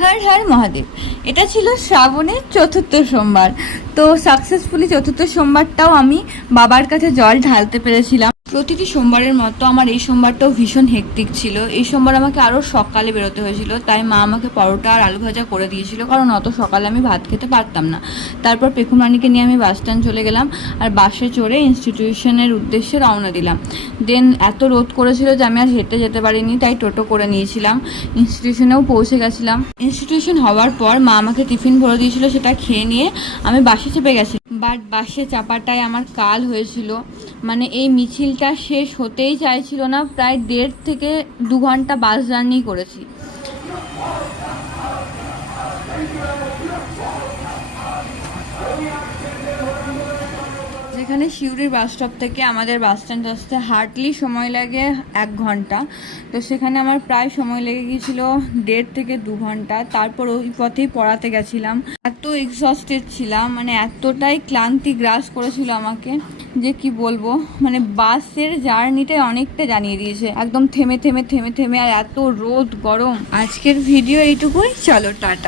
হর হর মহাদেব। এটা ছিল শ্রাবণের চতুর্থ সোমবার। তো সাকসেসফুলি চতুর্থ সোমবারটাও আমি বাবার কাছে জল ঢালতে পেরেছিলাম। প্রতিটি সোমবারের মতো আমার এই সোমবারটাও ভীষণ হেক্টিক ছিল। এই সোমবার আমাকে আরও সকালে বেরোতে হয়েছিল, তাই মা আমাকে পরোটা আর আলু ভাজা করে দিয়েছিল, কারণ অত সকালে আমি ভাত খেতে পারতাম না। তারপর পেখুমানিকে নিয়ে আমি বাস স্ট্যান্ড চলে গেলাম আর বাসে চড়ে ইনস্টিটিউশনের উদ্দেশ্যে রওনা দিলাম। দেন এত রোদ করেছিল যে আমি আর হেঁটে যেতে পারিনি, তাই টোটো করে নিয়েছিলাম। ইনস্টিটিউশনেও পৌঁছে গেছিলাম। ইনস্টিটিউশন হওয়ার পর মা আমাকে টিফিন ভরে দিয়েছিল, সেটা খেয়ে নিয়ে আমি বাসে চেপে গেছি। বাট বাসে চাপাটাই আমার কাল হয়েছিল। মানে এই মিছিলটা শেষ হতেই চাইছিল না। প্রায় 1.5 থেকে 2 ঘন্টা বাস জার্নি করেছি। যেখানে সিউড়ির বাস স্টপ থেকে আমাদের বাস স্ট্যান্ড আসতে হার্ডলি সময় লাগে 1 ঘন্টা, তো সেখানে আমার প্রায় সময় লেগে গিয়েছিল 1.5 থেকে 2 ঘন্টা। তারপর ওই পথেই পড়াতে গেছিলাম। এত এক্সস্টেড ছিলাম, মানে এতটাই ক্লান্তি গ্রাস করেছিল আমাকে যে কি বলবো। মানে বাসের জার্নিটাই অনেকটা জানিয়ে দিয়েছে, একদম থেমে থেমে থেমে থেমে, আর এত রোদ গরম। আজকের ভিডিও এইটুকুই, চলো টাটা।